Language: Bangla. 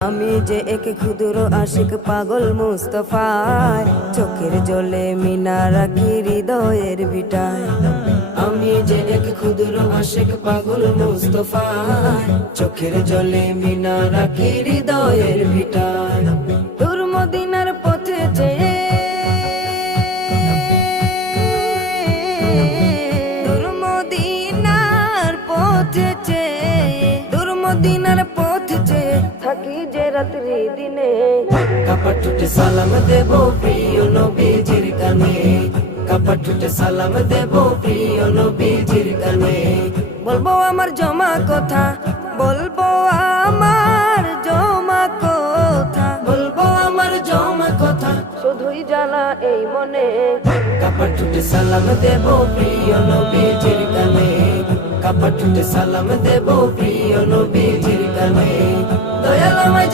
আমি যে এক ক্ষুদ্র আশিক পাগল মুস্তফায়, চোখের জলে মিনা রাখি হৃদয়ের ভিটায়। আমি যে এক ক্ষুদ্র আশিক পাগল মুস্তফায়, চোখের জলে মিনা রাখি হৃদয়ের ভিটায়। তোর মদিনার পথে চেয়ে, তোর মদিনার পথে চেয়ে, তোর মদিনার পথে চেয়ে থাকি যে রাত্রি দিনে। কাপড় টুটে সালাম দেব প্রিয় নবীজির কানে, কাপড় টুটে সালাম দেব প্রিয় নবীজির কানে। বলবো আমার জমা কথা, বলবো আমার জমা কথা, বলবো আমার জমা কথা, শুধুই জানা এই মনে। কাপড় টুটে সালাম দেব প্রিয় নবীজির কানে, কাপড় টুটে সালাম দেব প্রিয় নবীজির কানে। দয়াল আমায়